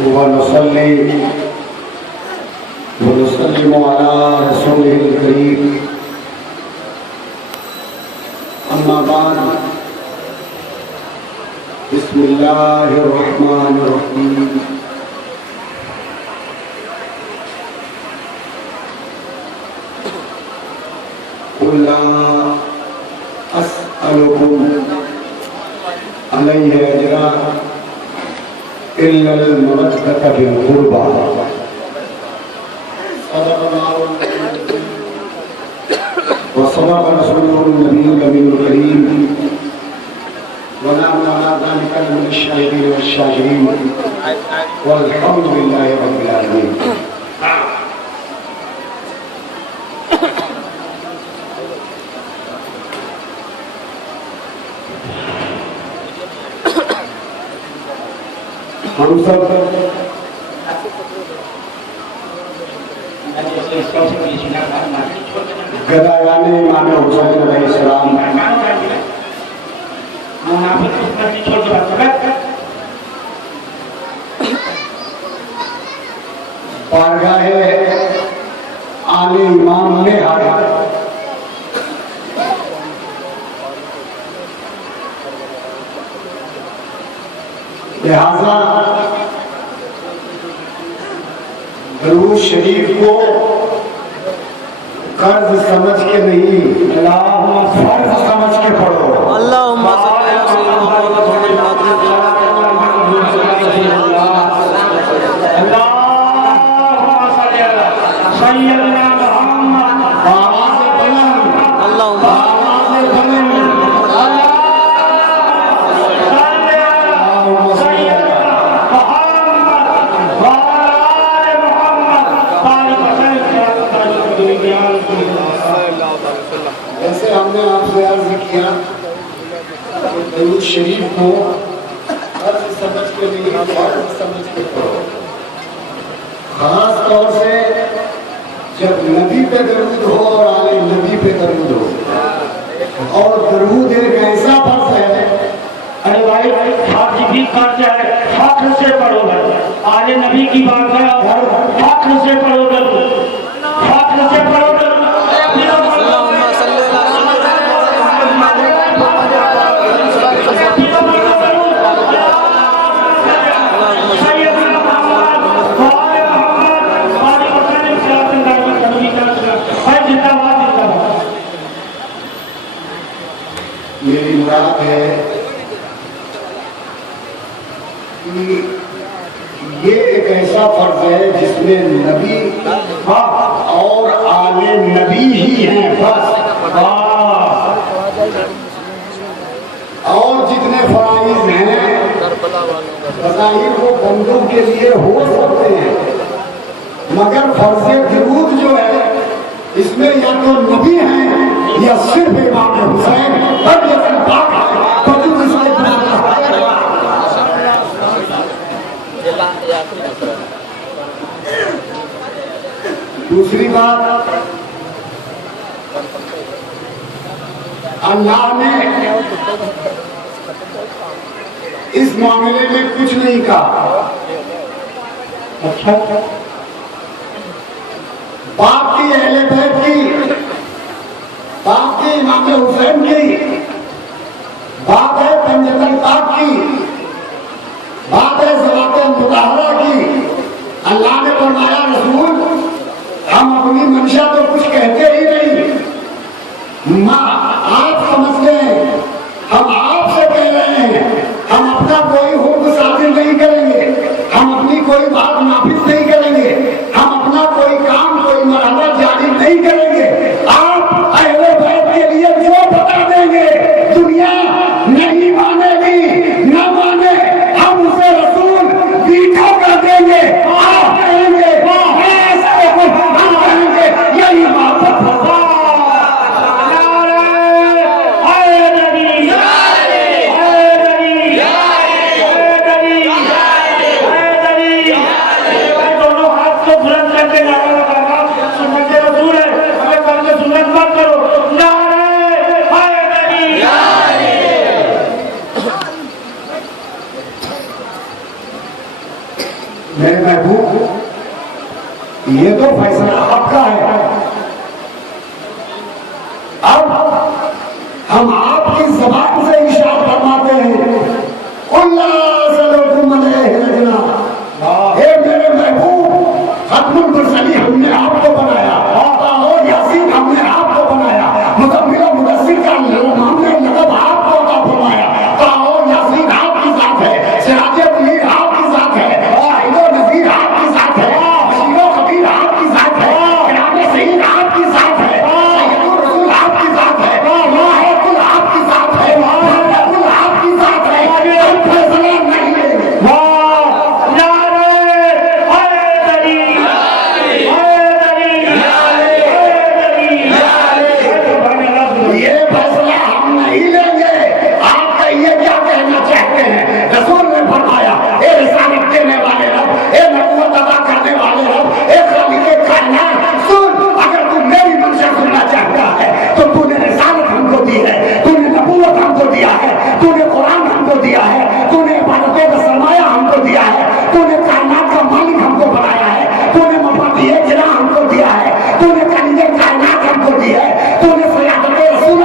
वनुसल्ली वनुसल्लिमु अला रसूलिल करीम अम्मा बाद बिस्मिल्लाहिर रहमानिर रहीम। कुल ला अस्अलुकुम अलैहि अजरा इल्लल मवद्दत बिल कुर्बा। वसदक़ रसूलुहुन नबियुल अमीनुल करीम वनहनु अला ज़ालिका मिनश शाहिदीन वश-शाकिरीन वल्हम्दुलिल्लाहि रब्बिल आलमीन। हम सब गदायाने इमाम हुसैन अलैहिस्सलाम बारगाहे आले इमाम में आए। लिहाजा दरूद शरीफ को कर्ज समझ के नहीं, फर्ज समझ के पढ़ो। अल्लाहुम्मा सल्ली अला सय्यिदना मुहम्मद। जैसे हमने आपसे अर्ज किया दरूद शरीफ को अर्ज समझ के नहीं, फर्ज समझ के पढ़ो। खास तौर से जब नबी पे दरूद हो और आले नबी पे दरूद हो। और दरूद एक ऐसा फर्ज है, अरे भाई फर्ज भी फर्ज है, फख्र से पढ़ो। आले नबी की बात है, फख्र से पढ़ो, फख्र से पढ़ो। मेरी मुराद है कि ये एक ऐसा फर्ज है जिसमें नबी और आले नबी ही हैं बस। और जितने फराइज हैं बज़ाहिर वो बंदों के लिए हो सकते हैं, मगर फर्ज दरूद जो है इसमें या तो नबी हैं या सिर्फ इमाम हुसैन और जैसे बात है तो दूसरी बात, अल्लाह ने इस मामले में कुछ नहीं कहा। अच्छा, बाप की अहले बैत की, बाप के इमाम हुसैन की, बात है पंजतल पाक की, बात है ज़वात मुताहरा की। अल्लाह ने फरमाया रसूल हम अपनी मंशा तो कुछ कहते ही नहीं, आप समझते हैं, हम आपसे कह रहे हैं, हम अपना कोई हुक्म सादिर नहीं करेंगे, हम अपनी कोई बात नाफिज नहीं करेंगे, हम अपना कोई काम कोई मरहला जारी नहीं करेंगे। आप अहले बैत के लिए जो बता देंगे दुनिया नहीं मानेगी, न माने हम उसे रसूल वीटो कर देंगे। आप कहेंगे हम कहेंगे यही बात है। मेरे महबूब, ये तो फैसला आपका है। अब हम आपकी जबान से इशारा फरमाते हैं, हे मेरे महबूब, खत्मुल मुरसलीन हमने आपको बनाया, और यासीन हमने आपको बनाया, मुकम्मिल मुदस्सिर का हमने लक़ब आपको अता फरमाया। और यासीन आपकी जात है, सिराज मुनीर आपकी जात है, शाहिदो नज़ीर आपकी जात है, बशीरो खबीर आपकी जात है, किरामे सईद आपकी जात है, सैयदुर रसूल आपकी जात है, माहिकुल आपकी जात है, माहिकुल आपकी जात है। हम फैसला नहीं लेंगे। ये फैसला हम नहीं लेंगे। आप कहिए क्या कहना चाहते हैं? रसूल ने फरमाया, ए रिसालत देने वाले रब, ए नबूवत अदा करने वाले रब, ए खालिक़े कायनात, सुन, अगर तू मेरी मंशा सुनना चाहता है तो तूने रिसालत हमको दी है, तूने नबूवत हमको दिया है, तूने कुरान हमको दिया है, तूने इबादतों का सरमाया हमको दिया है, तूने कायनात का मालिक हमको बनाया है, तूने मफातिह जिना हमको दिया है, तूने कनीज़े कायनात हमको दी है, तूने सयादत रसूल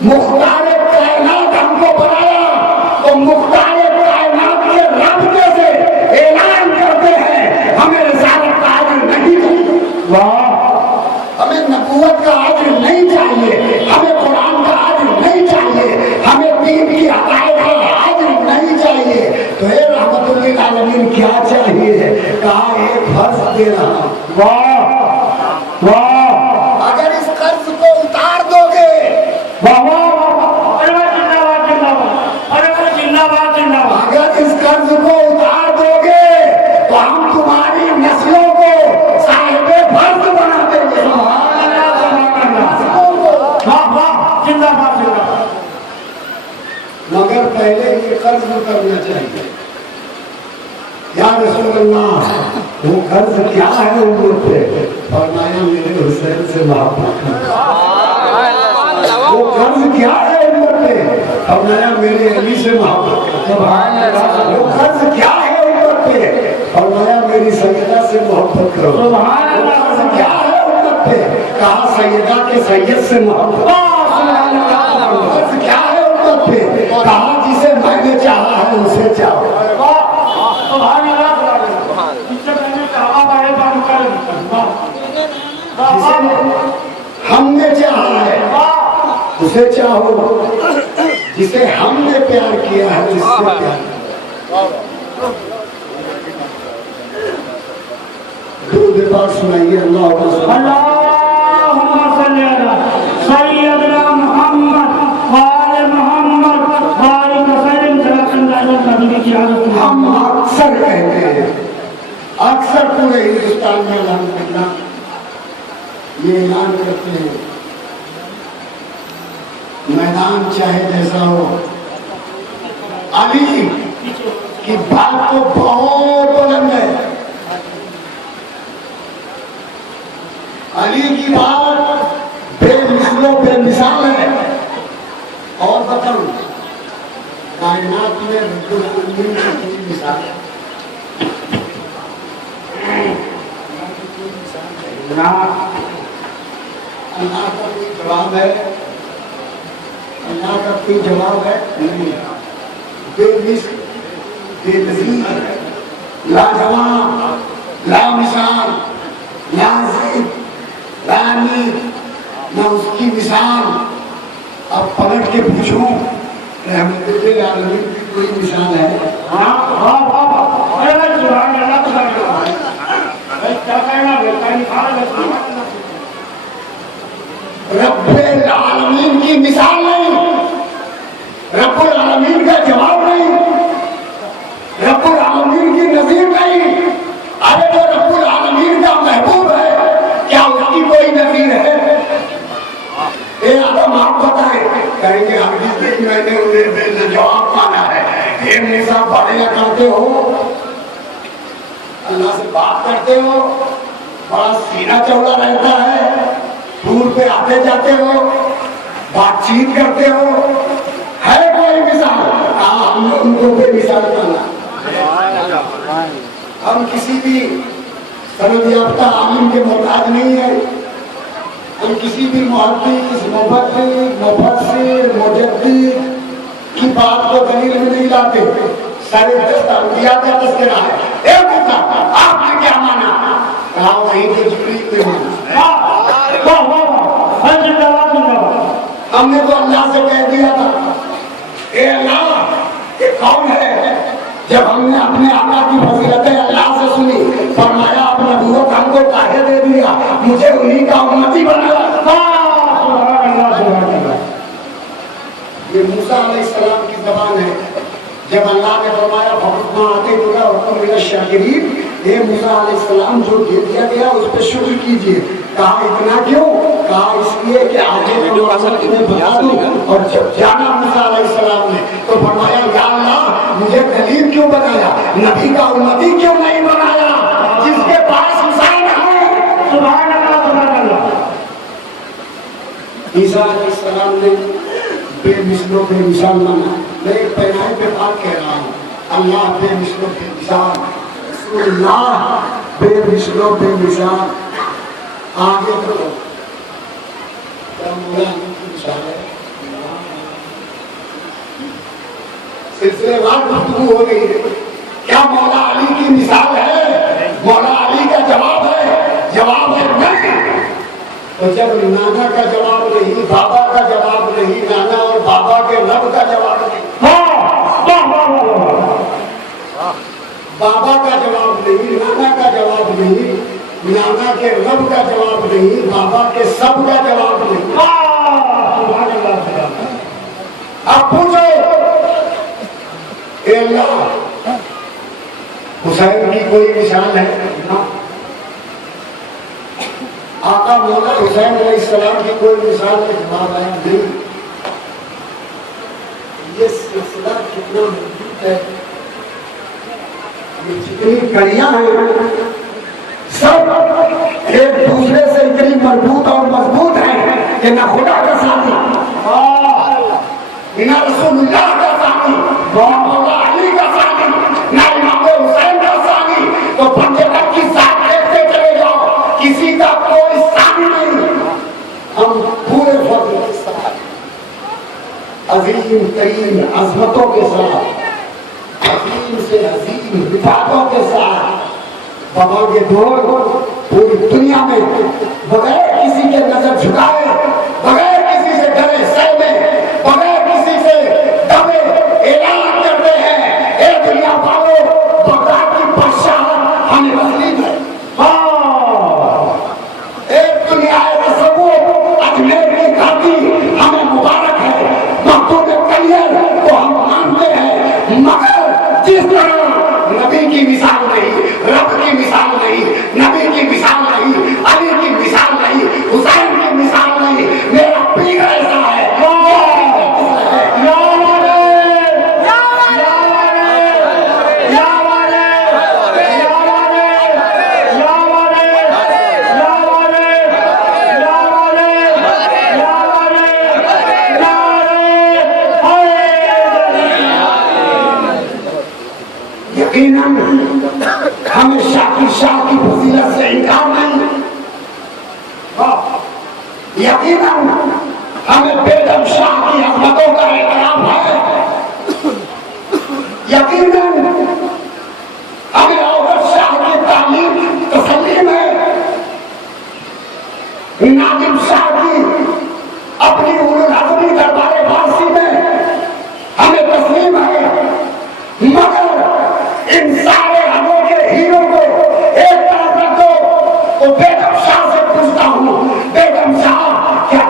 मुख्तारे कायनात हमको बनाया, तो मुख्तारे कायनात के रब जैसे ऐलान करते हैं, हमें रिसालत का आजिर नहीं चाहिए, हमें नबूवत का आजिर नहीं चाहिए, हमें कुरान का आजिर नहीं चाहिए, हमें दीन की हदायत का आजिर नहीं चाहिए। तो हे रहमतुल लिल आलमीन क्या चाहिए? कहा एक फर्ज दे रहा हूं। वाह वाह, अगर इस कर्ज को उतार दोगे, अगर इस कर्ज को उतार दोगे तो हम तुम्हारी नस्लों को साहिबे फर्ज बना देंगे। मगर पहले ये कर्ज उतरना चाहिए। या रसूल अल्लाह, वो कर्ज क्या है उम्र पे? फरमाया मेरे हुसैन से मोहब्बत। वो कर्ज क्या है उम्र पे? फरमाया मेरे अली से मोहब्बत। वो कर्ज क्या है उम्र पे? फरमाया मेरी सैयदा से मोहब्बत करो। वो कर्ज क्या है उम्र पे? कहा सैयदा के सैयद से मोहब्बत। कर्ज क्या है उम्र पे? कहा जिसे मैंने चाहा है उसे चाहो। हमने चाहा है उसे चाहो, जिसे हमने प्यार किया है उससे प्यार। दुरूद पाक सुनाइए। अल्लाहुम्मा सल्ली अला सय्यदना मुहम्मद व आले मुहम्मद बारिक वसल्लम सल्लल्लाहु अलैहि वसल्लम। हम अक्सर कहते हैं, अक्सर पूरे हिंदुस्तान में अल्हम्दुलिल्लाह ये ऐलान करते हैं, मैदान चाहे जैसा हो, अली की बात तो बहुत बुलंद है। अली की बात बेमिसलो बेमिसाल है। और बताऊं, कायनात में रब्बुल आलमीन की कोई मिसाल है ना? अल्लाह का कोई जवाब है? अल्लाह का कोई जवाब है नहीं। बेमिसाल, बेनज़ीर, लाजवाब, लामिसाल, लाज़िब, लानीत, ना उसकी मिसाल। अब पलट के पूछूं, रहमतुल आलमीन की कोई मिसाल है? रब्बुल आलमीन की मिसाल नहीं, रब्बुल आलमीन का जवाब नहीं, रब्बुल आलमीन की नज़ीर नहीं। अरे जो रब्बुल आलमीन का महबूब है, क्या उसकी कोई नज़ीर है? ए आदम आप बताएं, कहेंगे हरगिज़ नहीं, मैंने उन्हें जवाब माना है। हे मूसा बड़े करते हो, अल्लाह से बात करते हो, बड़ा सीना चौड़ा रहता है, दूर पे आते जाते हो, बातचीत करते हो, है कोई मिसाल? हम उनको बेमिसाल करना। हम किसी भी सनद याफ्ता आलिम के मोहताज नहीं है। हम किसी भी मुहद्दिस, मुफस्सिर, मुजद्दिद की बात को दलील में नहीं लाते। सारे अंबिया का तज़किरा है। ए मूसा, आपने क्या माना? कहा वही तो जिब्रील ने माना। हमने तो अल्लाह से कह दिया था, ए अल्लाह ये कौन है? जब हमने अपने आका की फजीलतें अल्लाह से सुनी, फरमाया अपना नबूवत हमको काहे दे दिया, मुझे उन्हीं का उम्मती बनाया। ये मूसा अलैहिस्सलाम की ज़बान है। जब अल्लाह ने फरमाया फकुमा आते तुरा हुक्म मिला शाकिरीन, हे मूसा अलैहिस्सलाम जो दे दिया गया उस पर शुक्र कीजिए। कहा इतना क्यों? कहा इसलिए कि आगे तुम्हें बता दूं। और जब जाना मूसा अलैहिस्सलाम ने तो फरमाया या अल्लाह मुझे कलीम क्यों बनाया, नबी का उम्मती क्यों नहीं बनाया, जिसके पास हुसैन है। सुभान अल्लाह, सुभान अल्लाह। ईसा अलैहिस्सलाम ने बेमिसलो बेमिसाल माना। मैं एक पैनाए पे बात कह रहा हूँ, अल्लाह बेमिसलो बेमिसाल, रसूलुल्लाह बेमिसलो बेमिसाल। आगे तो क्या मौला अली की मिसाल है, सिलसिलेवार गुफ्तगू हो गई है। क्या मौला अली की मिसाल है? मौला अली का जवाब है, जवाब है नहीं। तो जब नाना का जवाब नहीं, बाबा का जवाब नहीं, नाना और बाबा के रब का जवाब नहीं, बाबा का जवाब नहीं, नाना का जवाब नहीं, नाना के रब का जवाब नहीं, बाबा के सब का जवाब नहीं। अब पूछो अल्लाह हुसैन की कोई मिसाल है? आका मौला हुसैन अलैहिस्सलाम की कोई मिसाल का जवाब आया नहीं। ये सिलसिला कितना मजबूत है, ये जितनी कड़ियां हैं सब एक दूसरे से इतनी मजबूत और मजबूत है कि ना खुदा का साथी, ना रसूलुल्लाह का साथी, ना मौला अली का साथी, ना इमाम हुसैन का साथी। तो पंजतन की साथ देखते चले जाओ, किसी का कोई साथी नहीं। हम पूरे फजल के साथ, अजीम तरीन अजमतों के साथ, अजीम से अजीम विफातों के साथ बाबा के दौर पूरी दुनिया में बगैर किसी के नजर झुकाए, बगैर किसी से डरे सहमे, बगैर किसी से दबे ऐलान करते हैं, ए दुनिया वालों, बगदाद की बादशाह हमें तस्लीम है। एक दुनिया तसव्वुर अजमेर की धरती हमें मुबारक है, मखदूम कलियर को हम मानते हैं। मगर जिस तरह नबी की मिसाल नहीं, रब की मिसाल नहीं, नबी की मिसाल नहीं, अली की मिसाल नहीं, हुसैन की मिसाल नहीं, मेरा पीर ऐसा है। यकीनन हमें शाकिर शाह की फजीलत से इनकार नहीं, यकीनन हमें बेदम शाह की अजमतों का एहतराम है, यकीनन हमें औरत शाह की तालीम तस्लीम है, नादिम शाह की अपनी उलुल अज़मी दरबार फारसी में हमें तस्लीम है। मगर इन सारे अनोखे हीरो को एक तरफ रख दो। तो बेगम शाह से पूछता हूँ, बेगम शाह क्या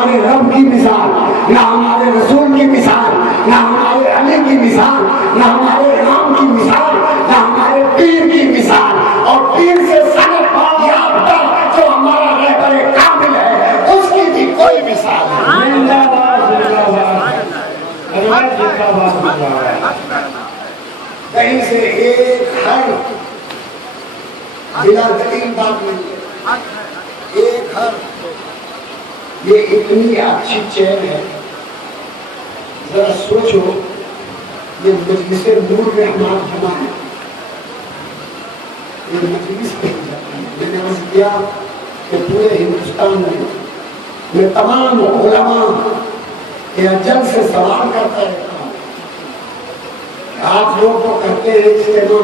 हमारे रब की मिसाल, ना हमारे रसूल की मिसाल, ना हमारे अली की मिसाल, ना हमारे इमाम की मिसाल, ना हमारे पीर की मिसाल। और पीर से सनद याफ्ता जो हमारा रहबरे कामिल है, उसकी भी कोई मिसाल नहीं। जिंदाबाद जिंदाबाद, अरे जिंदाबाद जिंदाबाद। कहीं से एक हर बिना दलील बात नहीं है, एक हर। ये इतनी अच्छी चैन है, जरा सोचो, ये मजलिसे नूर रहमान जमा है, ये मजलिस कही जाती है। मैंने अर्ज किया कि पूरे हिंदुस्तान में मैं तमाम उलमा के अजल से सवाल करता रहता हूँ। आप लोग तो करते हैं इज्तिमा,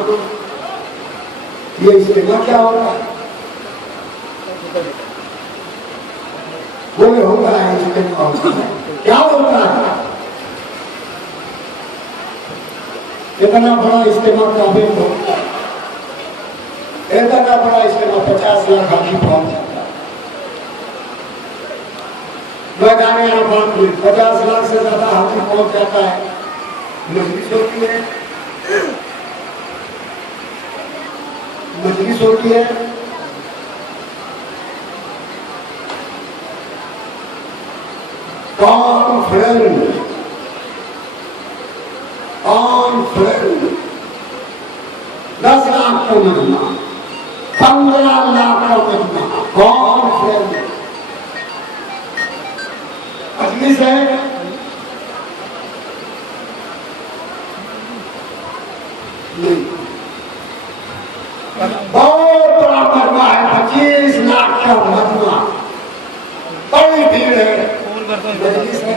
ये इज्तिमा क्या होता है? बोले होता है इज्तिमा, होता है क्या होता है? इतना बड़ा इज्तिमा काबिल होता है, इतना बड़ा इज्तिमा 50 लाख आदमी पहुंच जाता है। मैदान अराफात में 50 लाख से ज्यादा हाथी पहुंच जाता है। मजलिस होती है, मजलिस होती है, कॉन्फ्रेंस, कॉन्फ्रेंस 10 लाख का मजमा, 15 लाख का मजमा, कॉन्फ्रेंस मजलिस है। बहुत बड़ा मजमा है, 25 लाख का मजमा, बड़ी भीड़ है, मजलिस है।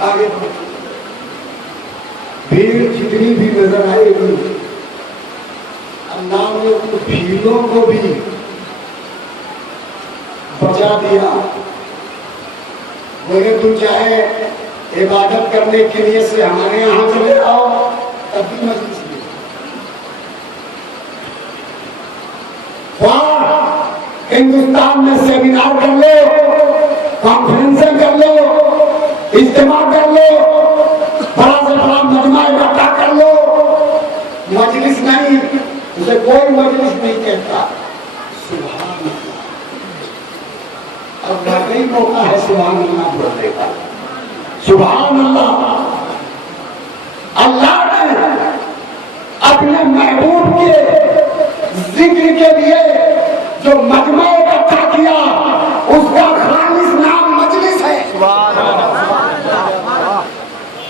आगे भीड़ जितनी भी नजर आएगी, अल्लाह ने उन भीड़ों को भी बचा दिया। बोले तुम चाहे इबादत करने के लिए से हमारे यहाँ चले आओ, तब भी मजलिस नहीं। हिंदुस्तान में सेमिनार कर लो, कॉन्फ्रेंसें कर लो, इज्तिमा कर लो, बड़ा से बड़ा मजमा इकट्ठा कर लो, मजलिस नहीं, उसे कोई मजलिस नहीं कहता। सुभान अल्लाह, अब वाकई मौका है सुभान अल्लाह बोलने का। सुभान अल्लाह, अल्लाह ने अपने महबूब के जिक्र के लिए जो मजमा इकट्ठा किया, उसका खालिस नाम मजलिस है।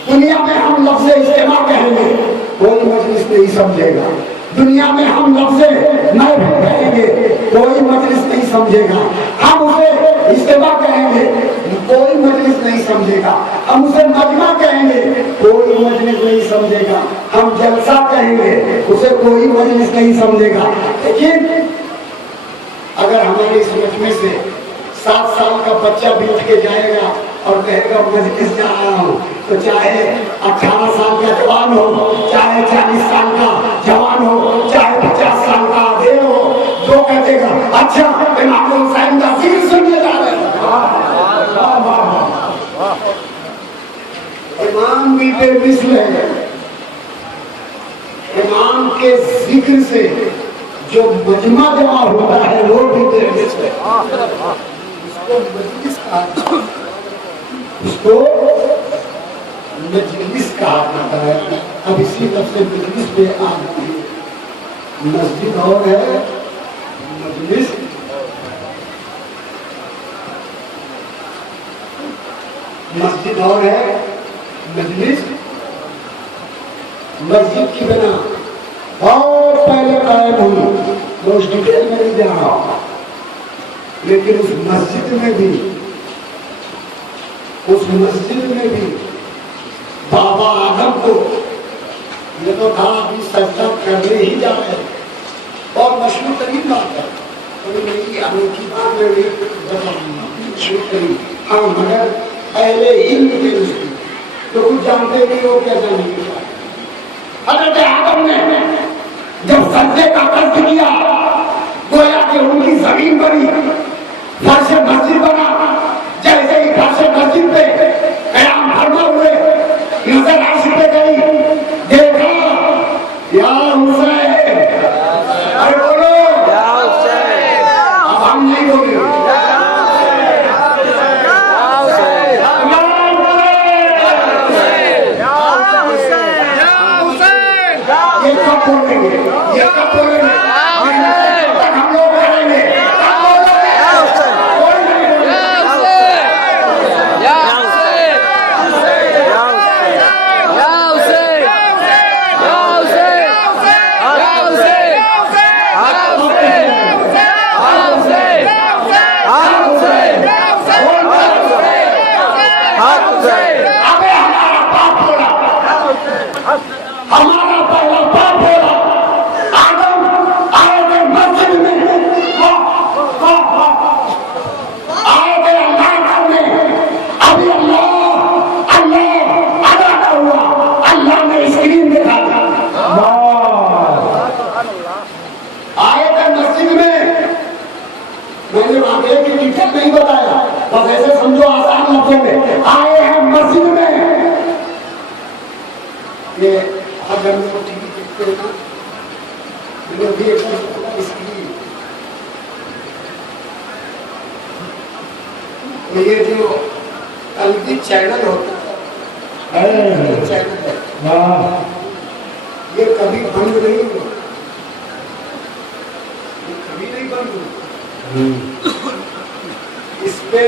दुनिया में हम लफ्ज़ इज्तिमा कहेंगे, कोई मजलिस नहीं समझेगा। दुनिया में हम लफ्ज़ महफिल कहेंगे, कोई मजलिस नहीं समझेगा। हम उसे इज्तिमा कहेंगे, कोई मजलिस नहीं समझेगा। हम उसे मजमा कहेंगे, कोई मजलिस नहीं समझेगा। हम जलसा कहेंगे, उसे कोई मजलिस नहीं समझेगा। लेकिन अगर हमारे इस मजमे से 7 साल का बच्चा भी उठ के जाएगा और कहेगा मजलिस जा रहा हूँ, तो चाहे 18 साल का जवान हो, चाहे 40 साल का जवान हो, चाहे 50 साल का आधे हो, जो कह देगा अच्छा इमाम हुसैन का जिक्र सुनने जा रहे हैं। इमाम भी बेमिसल है। इमाम के जिक्र से जो मजमा जमा होता है वो भी बेमिसल है। उसको मजलिस कहा जाता है, उसको मजलिस कहा जाता है। अब इसी लफ्ज़ मजलिस पे आ गई, मस्जिद और है, मजलिस मस्जिद और है, मजलिस। मस्जिद की बना बहुत पहले कायम हुई, मैं उस डिटेल में नहीं जा रहा, लेकिन उस मस्जिद में भी बाबा आदम को ये तो था अभी सजदा करने ही जा रहे, बहुत मशहूर तरीन बात है। तो मेरी अनोखी बात में भी मशहूर तरीन, हाँ, मगर पहले इल्म के उसकी तो कुछ जानते नहीं हो, कैसा नहीं किया। हज़रत आदम ने जब सजदे का कष्ट किया, तो जमीन बनी, फर्श मस्जिद बना। जैसे ही फर्श मस्जिद पे कयाम फरमा हुए, नजर अर्श पे गई, देखा या हुसैन, अरे बोलो या हुसैन। अब हम नहीं बोले ये कब बोलेंगे, ये कब बोलेंगे, हम लोग करेंगे, कोई नहीं बोलेगा। अबे हमारा बाप बोला, हमारा पहला बाप बोला, आदम आए थे मस्जिद में, आए थे अल्लाह करने, अभी अल्लाह अल्लाह अदा ना हुआ, अल्लाह ने स्क्रीन दिखा दी। आए थे मस्जिद में, मैंने आगे की डिटेल नहीं बताया, बस ऐसे समझो आसान लफ्जों में, आए हैं मस्जिद में। ये अगर हम लोग टीवी देखते हैं ना, मैंने भी इसकी ये जो अलगी चैनल होता है, चैनल है, ये कभी बंद नहीं हुआ, ये कभी नहीं बंद हुआ। इस पे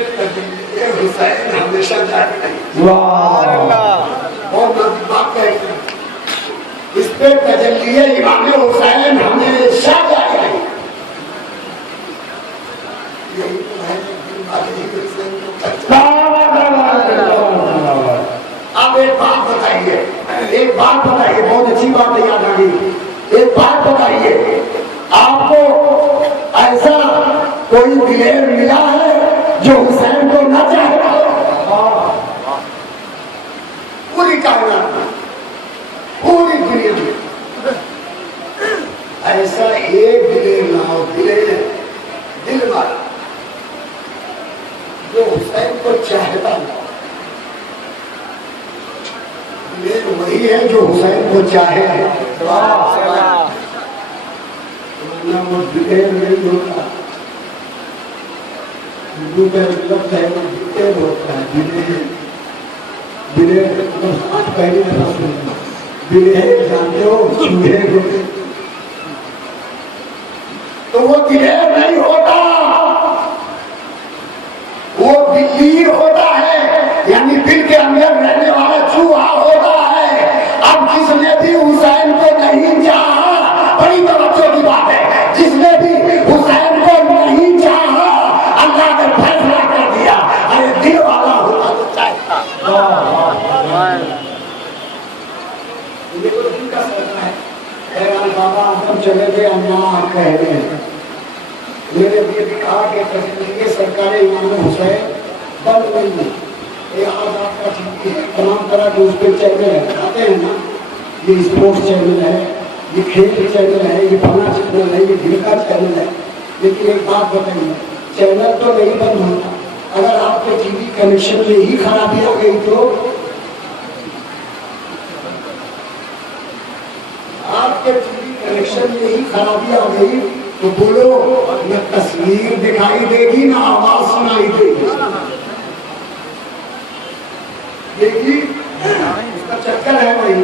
हुसैन हमेशा जारी रही। और बात कहेगी, इस पे तजल्लिए इमाम हुसैन हमेशा जारी रही। यही तो है। अब एक बात बताइए, बहुत अच्छी बात है याद आ गई। एक बात बताइए, आपको ऐसा कोई दिलेर मिला है जो हुसैन को न चाहेगा? पूरी कायनात में, पूरी दुनिया में ऐसा एक दिलेर लाओ, दिल वाला जो हुसैन को चाहता है। दिलेर वही है जो हुसैन को चाहे। वो दिलेर नहीं होता, हिंदू का लफ्ज है, वो दिलेर होता है। दिलेर पहली दफा सुना, दिलेर जानते हो, चूहे को, तो वो दिलेर नहीं होता, वो दिलीर होता है, यानी दिल के अंदर रहने वाला चूहा होता है। अब जिसने भी हुसैन को नहीं चाहा, बड़ी तवज्जो की बात है, जिसने भी हुसैन को नहीं चाहा, अल्लाह ने फैसला कर दिया, अरे दिल वाला होता तो चाहता। ये तो दिल का फैसला है। बाबा हम चले गए, अल्लाह कह रहे हैं, मेरे भी कहा कि तस्वीर सरकारी इमाम हुसैन बंद नहीं है। ये आज आपका तमाम तरह के उस पर चैनल आते हैं ना, ये स्पोर्ट्स चैनल है, ये खेल चैनल है, ये फला चैनल है, ये दिल का चैनल है। लेकिन एक बात बताइए, चैनल तो नहीं बंद होता, अगर आपके टीवी कनेक्शन में ही खराबी हो गई तो आपके टीवी कनेक्शन में ही खराबी आ गई तो बोलो, न तस्वीर दिखाई देगी ना आवाज सुनाई देगी। इसका चक्कर है, वही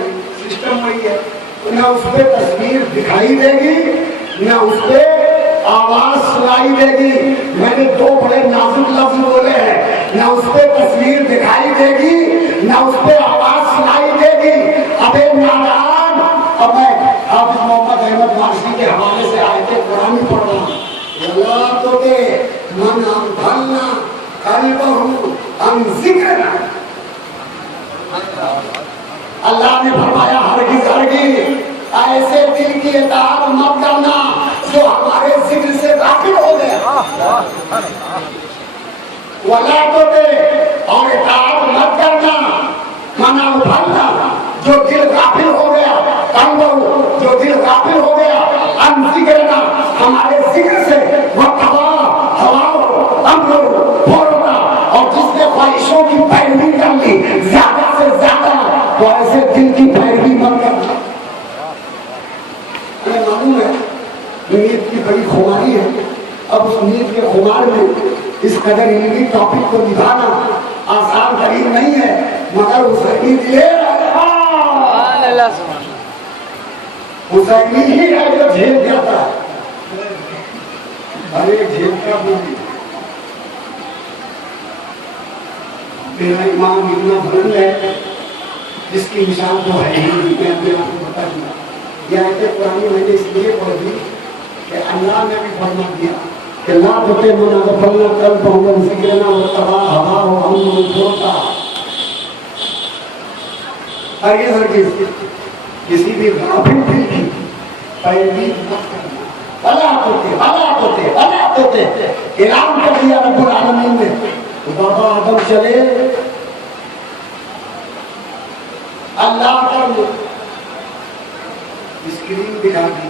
सिस्टम वही है। न उस पर तस्वीर दिखाई देगी, न उस पर आवाज सुनाई देगी। मैंने दो बड़े नाजुक लफ्ज बोले हैं, न उस पर तस्वीर दिखाई देगी, न उस पर आवाज सुनाई देगी। अबे नादान, अब मैं हाफिज मोहम्मद अहमद वारसी के हवाले से आए थे कुरान पढ़ रहा हूँ। अल्लाह तो के मन अम्भलना कल्बहु अन जिक्रना, अल्लाह ने फरमाया हरगिज ऐसे दिल की इताअत मत करना जो हमारे जिक्र से गाफिल हो गया। वला तो के और इताअत मत करना मन अम्भलना, जो दिल गाफिल हो गया, कल्बहु जो दिल गाफिल हो गया, अन जिक्रना हमारे जिक्र से, वह अब उस नींद के खुमार में इस कदर इल्मी टॉपिक को निभाना आसान तरीन नहीं है, मगर हुसैनी ले हुसैनी ही है जो झेल जाता है। अरे झेल का बोली मेरा इमाम इतना बुलंद है जिसकी मिसाल तो है ही नहीं। मैं अपने आप को बता दिया, यह आयतें पुरानी मैंने इसलिए पढ़ दी कि अल्लाह ने भी फरमा दिया कि ला तुते मुना गफलना कल बहुमन जिक्रना व तबा हवा हो हम छोटा। और ये हरगिज़ किसी भी गाफिल दिल की पैरवी मत करना। भला होते ऐलान कर दिया रब्बुल आलमीन ने, बाबा आदम चले अल्लाह का स्क्रीन दिखा दी,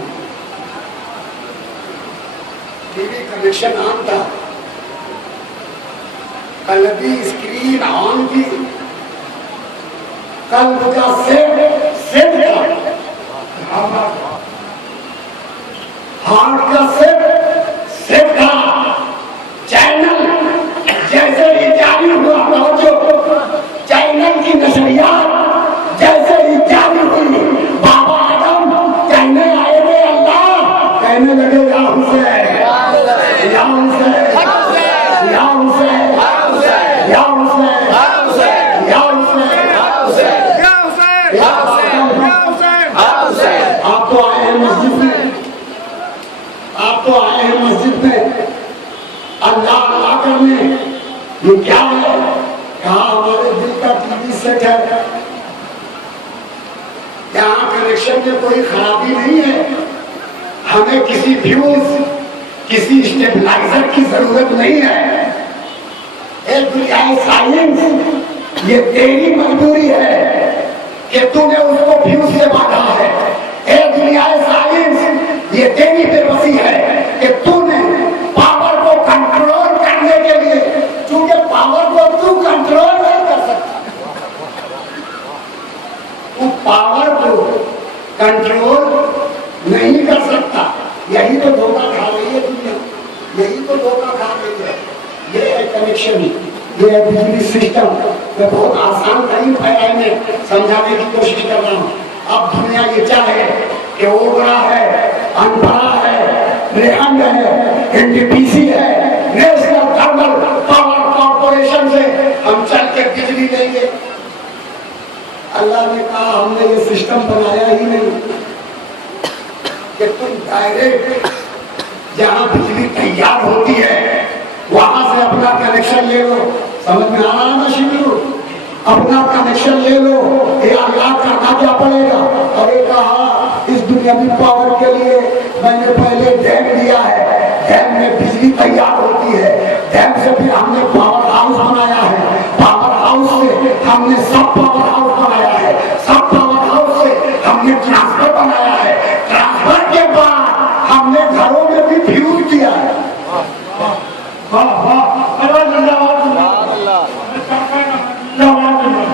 टीवी कनेक्शन ऑन था, कल्बी स्क्रीन ऑन थी, कल्ब का सेट था, हार्ट का सेट था, चैनल जैसे ही जारी हुआ, चैनल की नशरियात जैसे ही जारी हुई, बाबा आदम कहने आए थे अल्लाह, कहने लगे या हुसैन, या हुसैन, या हुसैन, या हुसैन, या हुसैन। आप तो आए हैं मस्जिद में, आप तो आए हैं मस्जिद में अल्लाह अल्लाह करने, ये क्या है? कहा हमारे दिल का टीवी सेट है, यहाँ कनेक्शन में कोई खराबी नहीं है, हमें किसी फ्यूज किसी स्टेबलाइजर की जरूरत नहीं है। साइंस ये तेरी मजबूरी है कि तूने उसको फ्यूज से बांधा है। साइंस ये तेरी बेबसी है कि तूने पावर को कंट्रोल करने के लिए, क्योंकि पावर को तू कंट्रोल नहीं कर सकता, तू पावर को कंट्रोल नहीं कर सकता। यही तो धोखा खा रही है दुनिया, यही तो धोखा खा रही है। ये है कनेक्शन, ये है बिजली सिस्टम। मैं बहुत आसान तरीन फैलाए में समझाने की कोशिश कर रहा हूँ। अब दुनिया ये चाहे कि ओबरा है, अनपरा है, रेहंड है, एनटीपीसी है, नेशनल थर्मल पावर कॉर्पोरेशन से हम चल के बिजली लेंगे। अल्लाह ने कहा हमने ये सिस्टम बनाया ही नहीं कि तुम डायरेक्ट जहां बिजली तैयार होती है वहां से अपना कनेक्शन ले लो। समझ में आ रहा है ना शिवरू? अपना कनेक्शन ले लो, ये अल्लाह करना क्या पड़ेगा? अरे कहा इस दुनियावी पावर के लिए मैंने पहले डैम दिया है, डैम में बिजली तैयार होती है, डैम से फिर हमने पावर हाउस बनाया है, पावर हाउस से हमने सब पावर हाउस बनाया है, सब पावर हाउस से हमने ट्रांसफर बनाया है, ट्रांसफर के बाद हमने घरों में भी फ्यूज दिया है।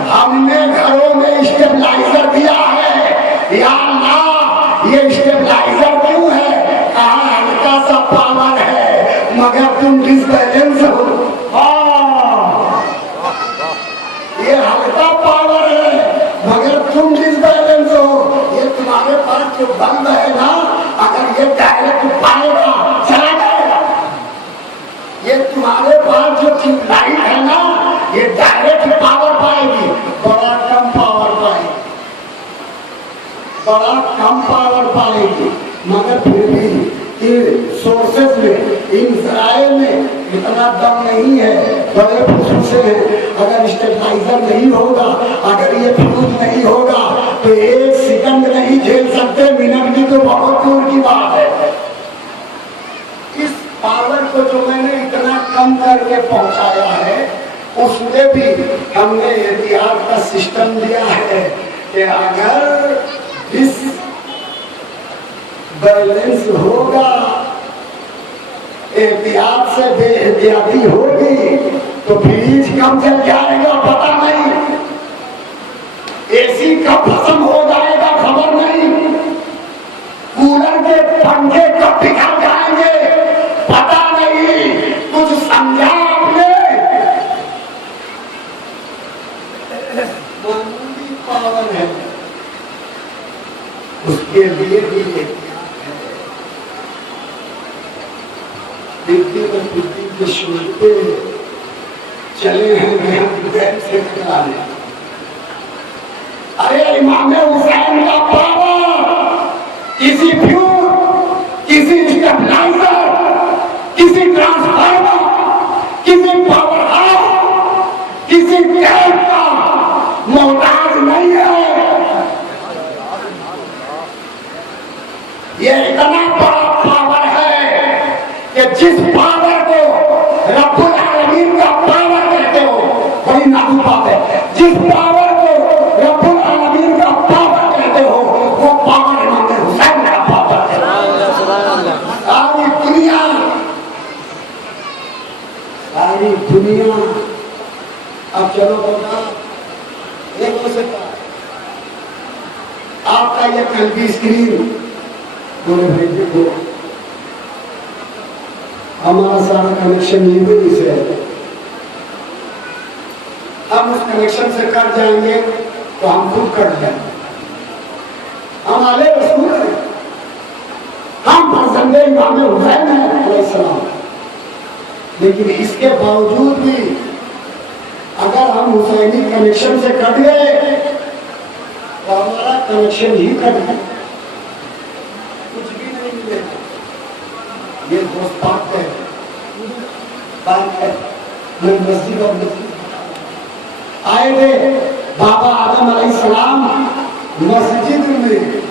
हमने घरों में स्टेबलाइजर दिया है। या अल्लाह ये स्टेबलाइजर क्यों है? कहा हल्का सा पावर है मगर तुम डिसबैलेंस हो। ये हल्का पावर है मगर तुम डिसबैलेंस हो। ये तुम्हारे पास जो बल्ब है ना, अगर ये डायरेक्ट पाएगा चला जाएगा। ये तुम्हारे पास जो ट्यूबलाइट है ना, ये डायरेक्ट पावर पाएगी, बड़ा कम पावर पाएगी, बड़ा कम पावर पाएगी। मगर फिर भी इन सोर्सेज में, इन जराए में इतना दम नहीं है, बड़े खुशूसे हैं। अगर स्टेबलाइजर नहीं होगा, अगर ये फ्यूज नहीं होगा तो एक सेकंड नहीं झेल सकते, मिनट की तो बहुत दूर की बात है। इस पावर को जो मैंने इतना कम करके पहुंचाया है, उसमें भी हमने एहतियात का सिस्टम दिया है कि अगर इस बैलेंस होगा, एहतियात से बेएहतियाती होगी तो फ्रीज कब चल जाएगा पता नहीं, एसी कब खत्म हो जाएगा खबर नहीं, कूलर के पंखे कब बिखर जाएंगे पता नहीं। के लिए भी बुद्धि के सुनते चले हैं हम बैठ से टकराने। अरे इमाम हुसैन का पावर किसी फ्यूज, किसी स्टेबलाइजर, किसी ट्रांसफार्मर, किसी पावर हाउस, किसी टैंक का मोहताज नहीं है। ये इतना बड़ा पावर है कि जिस पावर को रब्बुल आलमीन का पावर कहते हो वही नाजू बात है। जिस पावर को रब्बुल आलमीन का पावर कहते हो वो पावर इमाम हुसैन का पावर है। सारी दुनिया अब चलो होगा एक हो सकता है आपका ये कल्पी स्क्रीन बोले भाई देखो हमारा सारा कनेक्शन यूपी से है। हम उस कनेक्शन से कट जाएंगे तो हम खुद कट जाएंगे। हम आले रसूल हैं, हम फर्जंदे इमाम हुसैन हैं अलैहिस्सलाम। लेकिन इसके बावजूद भी अगर हम हुसैनी कनेक्शन से कट गए तो हमारा कनेक्शन ही कट गया, कुछ भी नहीं मिलेगा। ये दोस्त बात है। मैं मस्जिद और मस्जिद आए थे बाबा आदम अलैहिस्सलाम मस्जिद में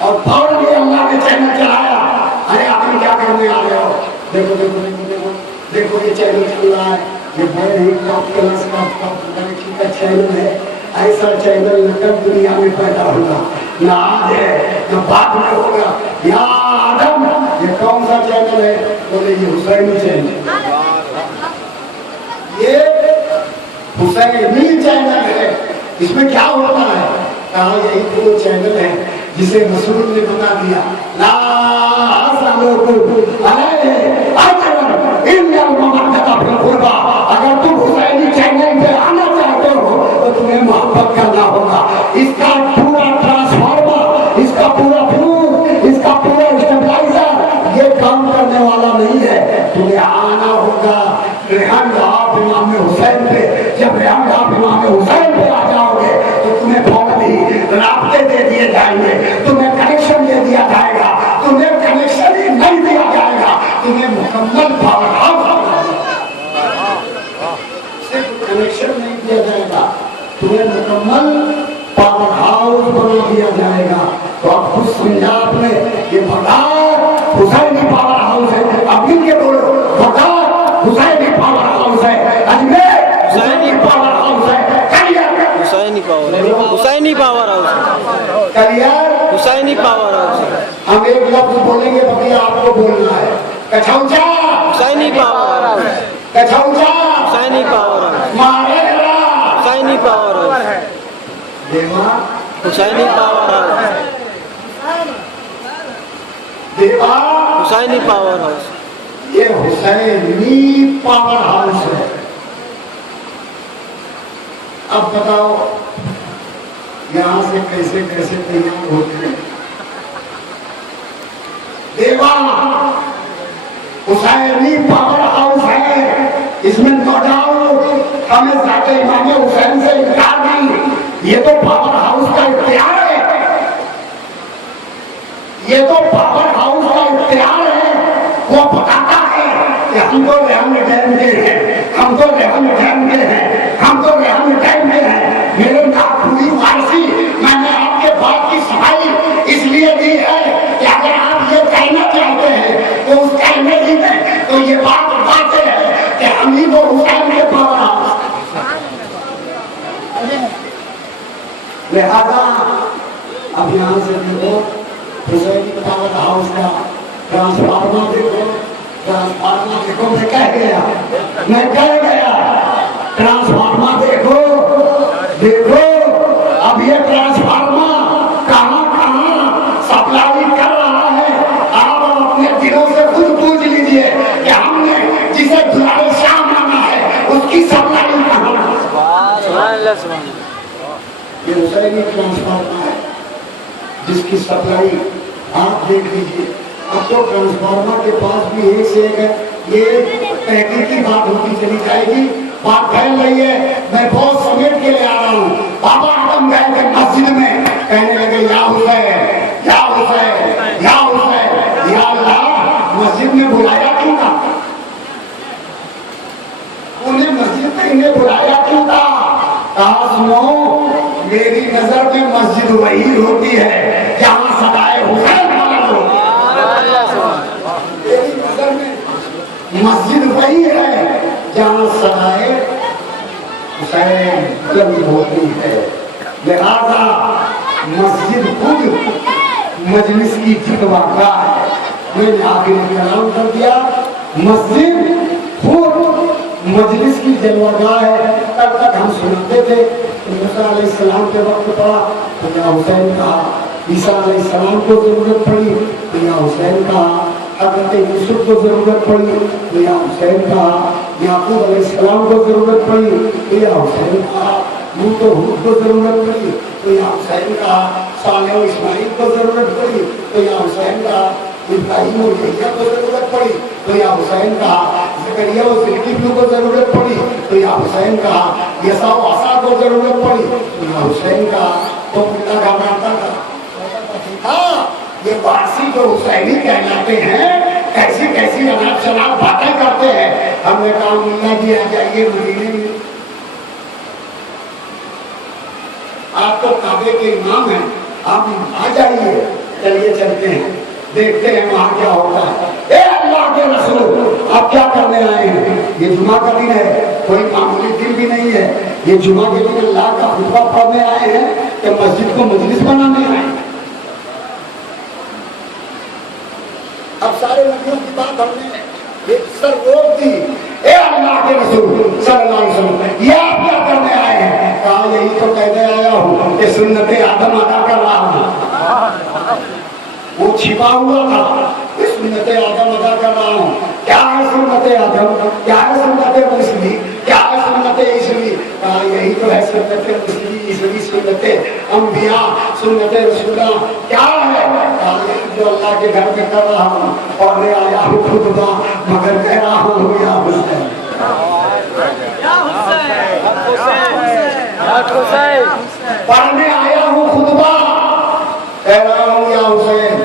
और फौरन भी अल्लाह के चैनल चलाया। अरे आप क्या करने आ रहे हो? देखो देखो देखो देखो देखो ये चैनल चल रहा है, ये बड़े ही टॉप क्लास का चैनल है। ऐसा चैनल न कब दुनिया में पैदा होगा, न आज है न बाद में होगा। या आदम ये कौन सा चैनल है? बोले ये हुसैनी चैनल। ये हुसैनी चैनल है। इसमें क्या होता है? कहा यही तो चैनल है जिसे रसूल ने बता दिया अगर तुम हुसैनी चैनल पे आना चाहते हो तो तुम्हें मोहब्बत करना होगा। इसका पूरा ट्रांसफार्मर, इसका पूरा फ्यूज, इसका पूरा स्टेबलाइजर ये काम करने वाला नहीं है। तुम्हें आना होगा रेहन आप इमाम हुसैन पे। जब रेहन आप इमाम हुसैन पे आ जाओगे तो तुम्हें फौरन ही रास्ते दे दिए जाएंगे, तुम्हें कनेक्शन दे दिया जाएगा। तुम्हें कनेक्शन ही नहीं दिया जाएगा, तुम्हें मुकम्मल पावर हाउस सिर्फ कनेक्शन नहीं दिया जाएगा, तुम्हें मुकम्मल पावर हाउस बना दिया जाएगा। तो आप खुद समझा आपने ये बगदाद हुसैनी पावर हाउस है। अब मिल के बोलो बगदाद हुसैनी पावर हाउस है, अजमेर हुसैनी पावर हाउस है, Kaliyar Husaini power house, Kaliyar Husaini power house. हम एक लफ्ज बोलेंगे बाकी आपको बोलना है। Kichhauchha Husaini power house, Kichhauchha Husaini power house, मारेगा हुसैनी पावर हाउस, देवा हुसैनी पावर हाउस, देवा हुसैनी पावर हाउस। ये हुसैनी पावर हाउस है। अब बताओ यहां से कैसे कैसे तैयार होते हैं। देवा हुसैनी पावर हाउस है, इसमें नो डाउट। हमें जाते इमाम हुसैन से इनकार नहीं। ये तो पावर हाउस का इख्तियार है, ये तो पावर हाउस का इख्तियार है। वो बताता है कि हम तो रेहन टाइम के हैं, हम तो रेहन टाइम के हैं, हम तो रेहन टाइम के हैं। मेरे नाम पूरी वारसी मैंने आपके बात की सफाई इसलिए दी है कि अगर आप ये कहना चाहते हैं तो उस कहने ही में तो ये बात वाक़ई है कि हम ही वो हुसैन के पावर हाउस। लिहाजा अब यहाँ से देखो हुसैनी पावर हाउस का ट्रांसफार्मर देखो, ट्रांसफार्मर देखो। मैं कह गया ट्रांसफार्मर देखो देखो। अब ये ट्रांसफार्मर कहाँ कहाँ सप्लाई कर रहा है। आप अपने दिलों से खुद पूछ लीजिए कि हमने जिसे दुलारे शाह माना है उसकी सप्लाई कहाँ है। ये हुसैनी ट्रांसफार्मर है। जिसकी सप्लाई आप देख लीजिए। अब तो ट्रांसफार्मर के पास भी एक से एक है। ये तहकीक की बात होती चली जाएगी, बात फैल रही है। मैं बहुत समेट के ले आ रहा हूँ। बाबा आदम गए थे मस्जिद में, कहने लगे या हुसैन, या हुसैन, या हुसैन, या अल्लाह। मस्जिद में बुलाया क्यों था? उन्हें मस्जिद में इन्हें बुलाया क्यों था? कहा सुनो, मेरी नजर में मस्जिद वही होती है जहाँ सदाए हुसैन वाला हो। मेरी नजर में मस्जिद वही है जहाँ सदाए हुसैन लगी होती है। लिहाजा मस्जिद खुद मजलिस की जितवागा है। मैंने आखिर कलाम कर दिया, मस्जिद खुद मजलिस की जलवागाह है। तब तक हम सुनते थे मूसा अलैहिस्सलाम के वक्त पड़ा तो या हुसैन कहा, ईसा अलैहिस्सलाम को जरूरत पड़ी तो या हुसैन कहा, हज़रत यूसुफ को जरूरत पड़ी तो या हुसैन कहा, याकूब अलैहिस्सलाम को जरूरत पड़ी तो या हुसैन कहा, नूह को हूद को जरूरत पड़ी तो या हुसैन कहा, सालेह और इस्माइल को जरूरत पड़ी तो या हुसैन कहा, इब्राहिम और यहया को जरूरत पड़ी तो या हुसैन कहा, ज़करिया और ज़ुल्किफ्ल को जरूरत पड़ी तो या हुसैन कहा, यसा और आसा को जरूरत पड़ी तो या हुसैन कहा। तो मुल्ला घबराता था। हाँ, ये पारसी जो हुसैनी कहलाते हैं, कैसी कैसी अनाप शनाप बातें करते हैं। हमने कहा मुल्ला जी आ जाइए मदीने में, आप तो काबे के इमाम हैं, आप आ जाइए। चलिए चलते हैं, देखते हैं वहां क्या होता है। ए अल्लाह के रसूल, आप क्या करने आए हैं? ये जुमा का दिन है, कोई मामूली दिन भी नहीं है। ये जुमा के दिन अल्लाह का खुतबा पढ़ने आए हैं कि मस्जिद को मजलिस बनाने आए हैं? अब सारे नबियों की बात हमने एक सर रोक दी। ए अल्लाह के रसूल सल्लल्लाहु अलैहि वसल्लम, ये आप क्या करने आए हैं? कहा यही तो कहने आया हूँ कि सुन्नते आदम अदा कर रहा हूँ। वो छिपा हुआ था, सुन्नते आदम अदा कर रहा हूँ। क्या है सुन्नते आदम, क्या है सुन्नते मुस्ली, क्या है सुन्नते इसली? कहा यही तो है सुन्नते मुस्ली, इसली, सुन्नते अंबिया, सुन्नते रसूला। क्या है? कहा यही जो अल्लाह के घर में कर रहा हूँ, और मैं आया हूँ खुतबा, मगर कह रहा हूँ या हुसैन, पढ़ने आया हूँ खुतबा, कह रहा हूँ या हुसैन।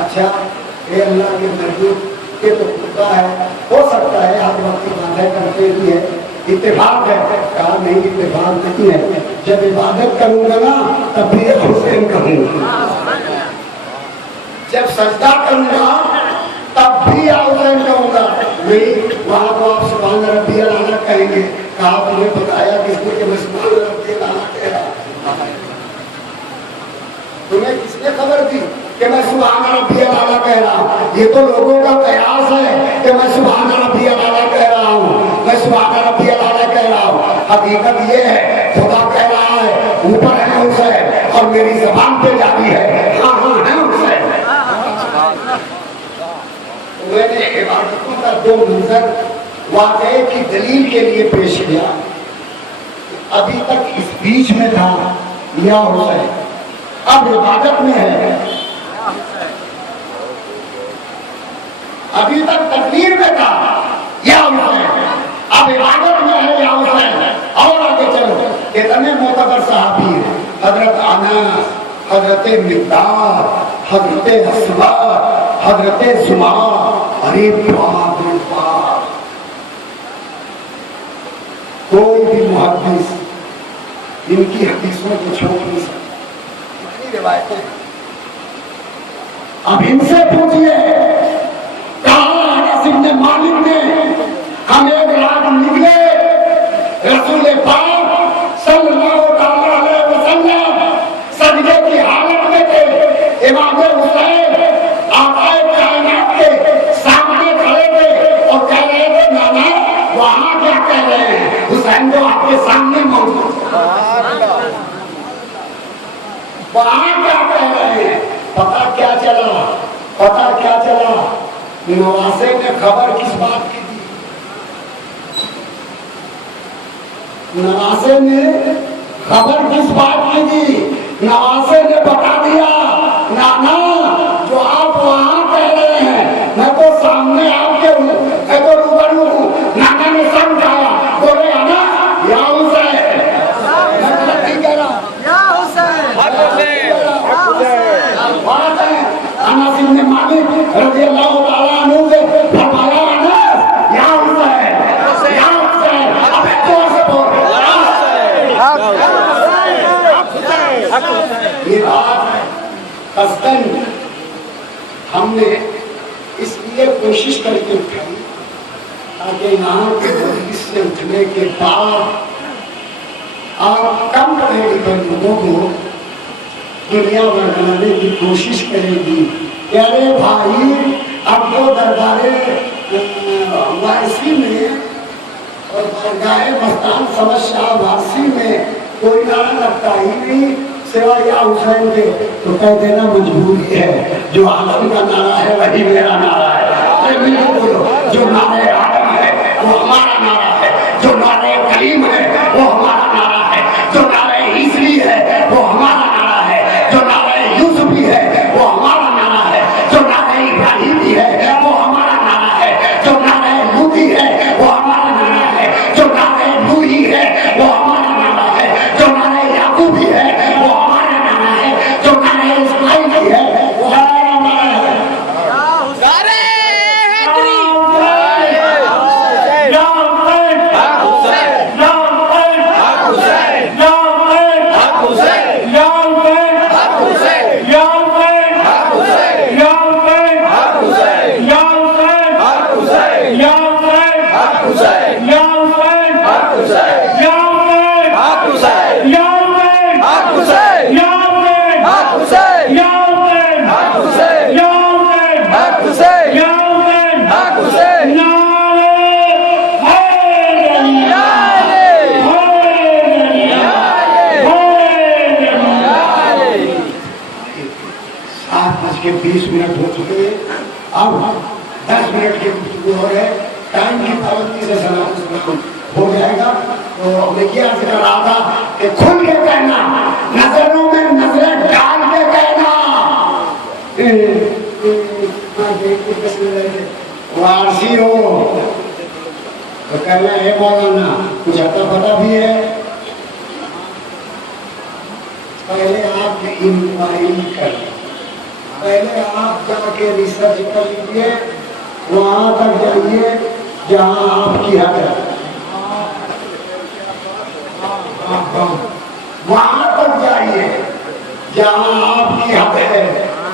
अच्छा, ये अल्लाह के महबूब के तो खुदा है, हो सकता है आप वक्त इबादत करते भी है, इत्तेफाक है। कहा नहीं, इत्तेफाक नहीं है। जब इबादत करूंगा ना तब भी हुसैन कहूंगा, जब सजदा करूंगा तब भी हुसैन कहूंगा। नहीं, वहां तो आप सुभान रब्बियल आला कहेंगे। कहा तुम्हें बताया किसने कि मैं सुभान रब्बियल आला कह रहा? तुम्हें किसने खबर दी कि मैं सुभान रब्बियल आला कह रहा हूँ? ये तो लोगों का प्रयास है कि मैं सुभान रब्बियल आला कह रहा हूँ, मैं सुभान रब्बियल आला कह रहा हूँ। हकीकत ये है, खुदा कह रहा है ऊपर है हुसैन, और मेरी जबान पे जारी है हाँ हाँ है हुसैन। मैंने इबादतों का दो मंजर वाक़े की दलील के लिए पेश किया। अभी तक इस बीच में था या हुसैन, अब इबादत में है। अभी तक तकदीर में था या हुसैन, अब इबादत में है या हुसैन। और आगे चलो, कितने मोतबर सहाबी हैं, हजरत अनस, हजरत मिक़दार, हजरत अस्मा, हजरत सुमा। अरे बाप रे बाप, कोई भी मुहद्दिस इनकी हदीसों को छोड़ नहीं सकता, इतनी रिवायतें। अब इनसे पूछिए, कहा अनस इब्न मालिक ने हम एक रात निकले, रसूल पाक सल्लल्लाहु अलैहि वसल्लम सजदे की हालत में थे। इमाम हुसैन आकाए कायनात के सामने खड़े थे और कह रहे थे नाना वहां क्या कह रहे हैं? हुसैन तो आपके सामने मौजूद, वहां क्या कह रहे हैं? पता क्या चला? पता क्या चला? नवासे ने खबर किस बात की दी? नवासे ने खबर किस बात की दी? नवासे ने बता दिया नाना जो आप वहाँ कह रहे हैं मैं तो सामने आपके हूँ, मैं तो रूबरू हूँ। नाना ने समझाया, बोले आना या हुसैन, मैं गलती कह रहा हूँ। बात है अनस इब्न मालिक रज़ियल्लाहु ताला अन्हु से फरमाया, अनस या हुसैन, या हुसैन, अबे जोर से बोल, ये बात कस्बन हमने इसलिए कोशिश करके उठाई ताकि यहाँ के पुलिस से उठने के बाद आप कम पढ़े लिखे लोगों को दुनिया भर बनाने की कोशिश करेगी। अरे भाई अब तो दरबारे वारसी में और दरगाहे मस्तान समस्या वारसी में कोई नारा लगता ही नहीं सिवा या हुसैन के, तो कह देना मजबूरी है। जो आदम का नारा है वही मेरा नारा है। अरे बोलो, जो नारे आदम है वो हमारा नारा है, जो नारे करीम है वो हमारा नारा है, जो नारे ईसवी है वो हमारा नारा है, जो नारे यूसुफी है वो हमारा नारा है, जो नारे इब्राहिमी है वो हमारा नारा है, जो नारे लूती है वो हमारा नारा है, जो नारे नूही है वो हमारा नारा है, जो नारे याकूबी है वो हमारा नारा है, जो नारे इस्माइली है वो हमारा नारा है। के 20 मिनट हो चुके हैं, अब 10 मिनट की गुफ्तगू हो रहे, टाइम की पाबंदी से सलाम हो जाएगा। तो मैं क्या अर्ज कर रहा था कि खुल के कहना, नजरों में नजरें डाल के कहना। वारसी हो तो कहना है मौलाना कुछ अता पता भी है, पहले आप इंक्वायरी कर, पहले आप जाके रिसर्च कर लीजिए, वहां तक जाइए जहां आपकी हद है, वहां तक जाइए जहां आपकी हद है,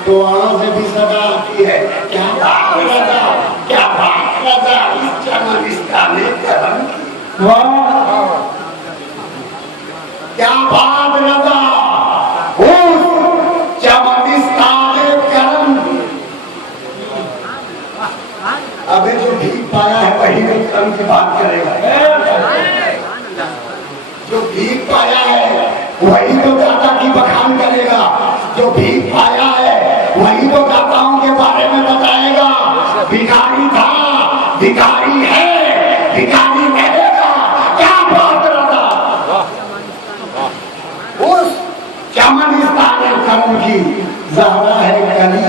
तो वहां से भी सजा आती है। क्या बात रजा, क्या बात रजा, इस चमनिस्तान ने करम की, क्या बात रजा, अबे जो भीख पाया है वही कर्म की बात करेगा, जो भीख पाया है वही तो दाता की बखान करेगा, जो भीख पाया है वही तो दाताओं के बारे में बताएगा। भिखारी था, भिखारी है, भिखारी रहेगा, क्या बात रहा। उस चमनिस्तान कर्म की ज़हरा है कली,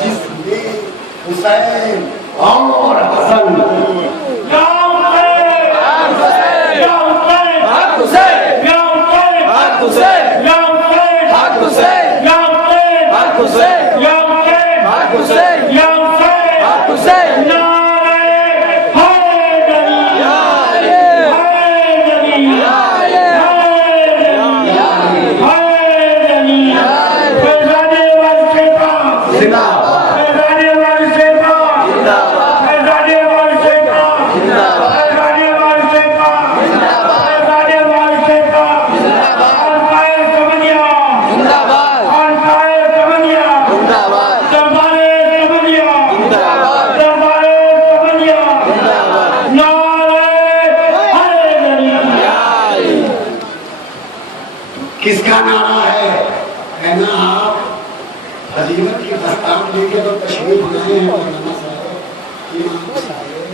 जिसमें हुसैन और हसन किसका नारा है? कहना आप फजीलत की दस्तान लेके तो तशरीफ लाए हैं, मौलाना साहब, इमाम साहब,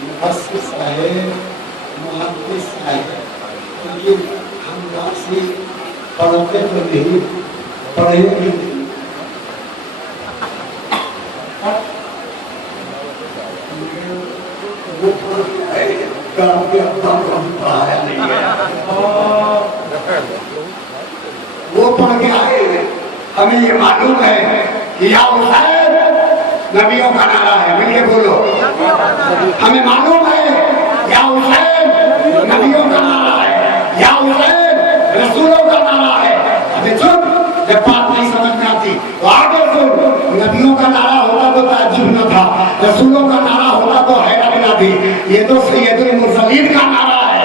मुफस्सिर साहब, मुहद्दिस साहब, लेकिन हम वारसी पढ़ते तो नहीं, पढ़ेंगे वो पढ़ के आए, आपके अब्बा को हम पढ़ाया नहीं है। वो पढ़ के आए, हमें ये मालूम है कि या हुसैन नबियों का नारा है, मिलके बोलो। हमें मालूम है या हुसैन नबियों का नारा है, या हुसैन रसूलों का नारा है। अबे चुप, जब बात नहीं समझ में आती तो आगे सुन। नबियों का नारा होता तो ताज्जुब न था, रसूलों का नारा होता तो हैरत न थी। ये तो सैयदुल मुरसलीन का नारा है,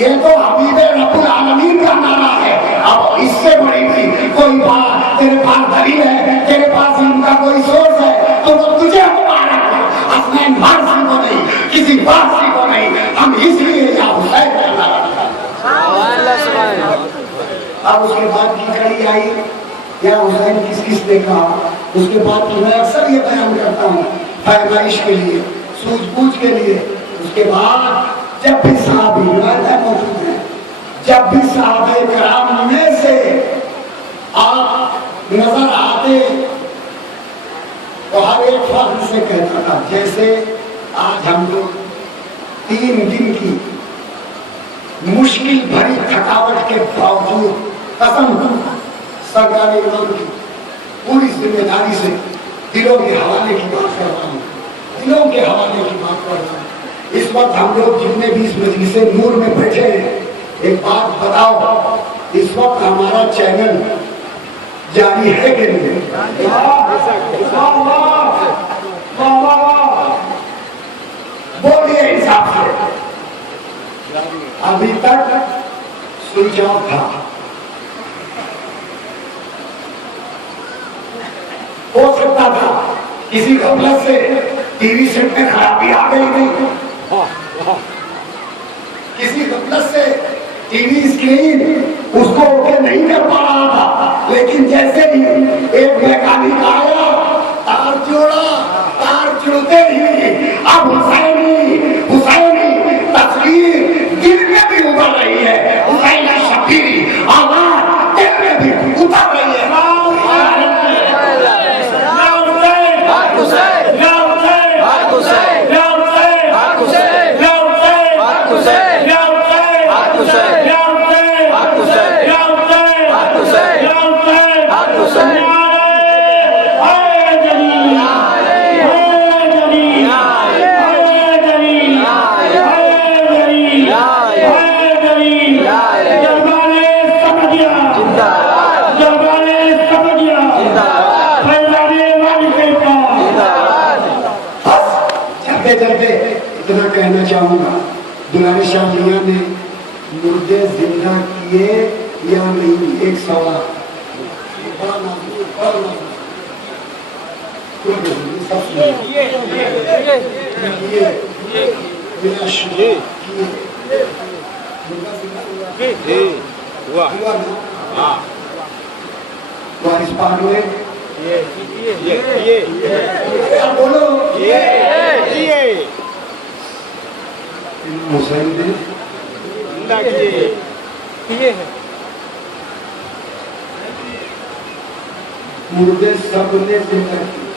ये तो हबीबे रब्बुल आलमीन का नारा है। अब इससे बड़ी भी कोई बात तेरे पास दलील है, तेरे पास इनका कोई सोर्स है तो वो तुझे मारा अपने फारसी को नहीं, किसी फारसी को नहीं। हम इसलिए या हुसैन का नारा। अब उसके बाद की कड़ी आई, या हुसैन किस किस ने कहा। उसके बाद तो मैं अक्सर ये बयान करता हूँ फरमाइश के लिए, सूझबूझ के लिए। उसके बाद जब भी साहबी मौजूद है, जब भी साहबे कराम में से आप नजर आते तो हर एक फख्र से कहता था, जैसे आज हम लोग 3 दिन की मुश्किल भरी थकावट के बावजूद कसम सरकार इमाम की पूरी जिम्मेदारी से दिलों के हवाले की बात कर रहा हूँ, दिलों के हवाले की बात कर रहा हूँ। इस वक्त हम लोग जितने भी इस मजलिस नूर में बैठे हैं, एक बात बताओ, इस वक्त हमारा चैनल जारी है कि नहीं? बोलिए हिसाब से। अभी तक स्विच ऑफ था, हो सकता था किसी गफलत से टीवी सेट में खराबी आ गई नहीं, किसी गफलत से टीवी स्क्रीन उसको ओके नहीं कर पा रहा था, लेकिन जैसे ही एक मैकेनिक आया, तार जोड़ा, तार जुड़ते ही अब हुसैनी तस्वीर दिल में भी उतर रही है, हुसैन शबीरी आवाज दिल में भी उतर रही है। इतना कहना चाहूंगा, दुलारी शाह मियां ने मुर्दे जिंदा किए या नहीं, एक सवाल वारिस पाक हुए, बोलो हुसैन ने मुर्दे सब ने जिंदा किए,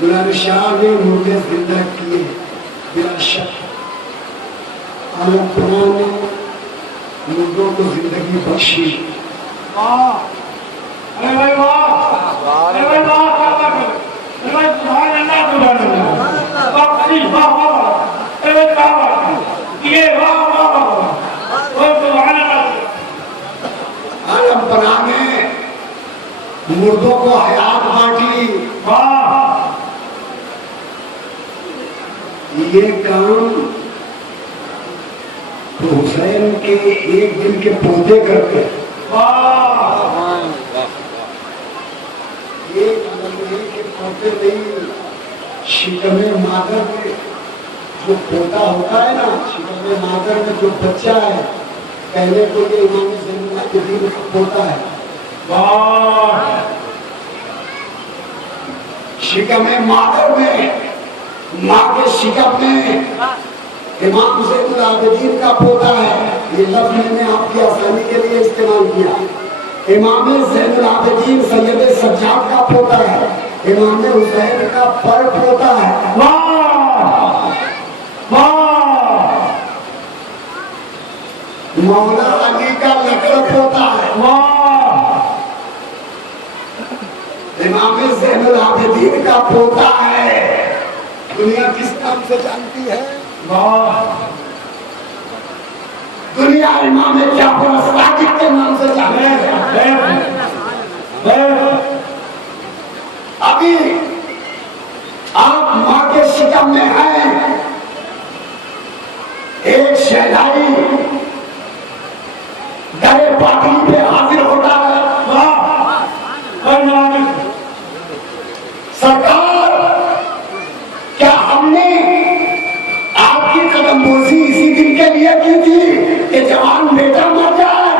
दुलारी शाह ने मुर्दे जिंदा किए बिला शक। आलम कुरान ने मुर्दों को जिंदगी बख्शी। अरे भाई वाह, अरे भाई वाह, क्या बात है, अरे भाई सुभान अल्लाह, सुभान अल्लाह, बख्शी, वाह वाह, अरे भाई क्या बात है, ये वाह वाह वाह, वो सुभान अल्लाह। आलम पनाह में मुर्दों को हयात बांटी, वाह, ये काम तो हुसैन के एक दिन के पोते करते, एक लम्हे के पोते नहीं, शिकमे मादर में जो पोता होता है ना, शिकमे मादर में जो बच्चा है, पहले को ये इमाम ज़ैनुल का पोता है। शिकमे मादर में, माँ के शिकम में इमाम ज़ैनुल आबिदीन का पोता है। ये लफ्ज़ मैंने आपकी आसानी के लिए इस्तेमाल किया। इमाम ज़ैनुल आबिदीन सैयद सज्जाद का पोता है, इमाम हुसैन का पर पोता दुनिया किस नाम से जानती है? वाह दुनिया इमाम जाफर सादिक के नाम से जानती है। अभी आप माँ के शिकम में हैं, एक शहजादी दरे पाटली पे हाजिर होता है। सरकार, क्या हमने आपकी कदमबोसी इसी दिन के लिए की थी कि जवान बेटा मर जाए?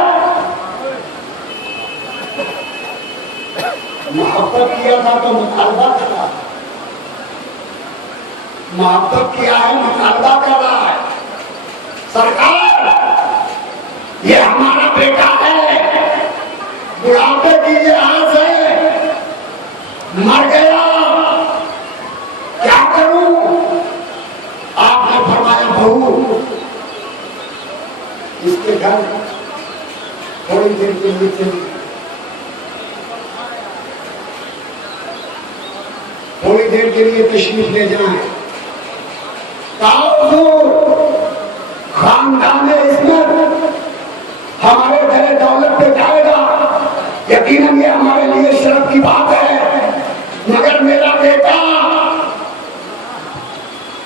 मोहब्बत किया था तो मुतालबा करा, मोहब्बत किया है मुतालबा कर रहा है। सरकार, ये हमारा बेटा है, बुढ़ापे की ये आस है, मर गया, क्या करूं? आपने फरमाया बहू इसके घर थोड़ी देर के लिए चली, थोड़ी देर के लिए तशरीफ ले जाएं। खानदान इसमें हमारे घरे दौलत पे जाएगा, यकीनन ये हमारे लिए शर्फ की बात है, मगर मेरा बेटा,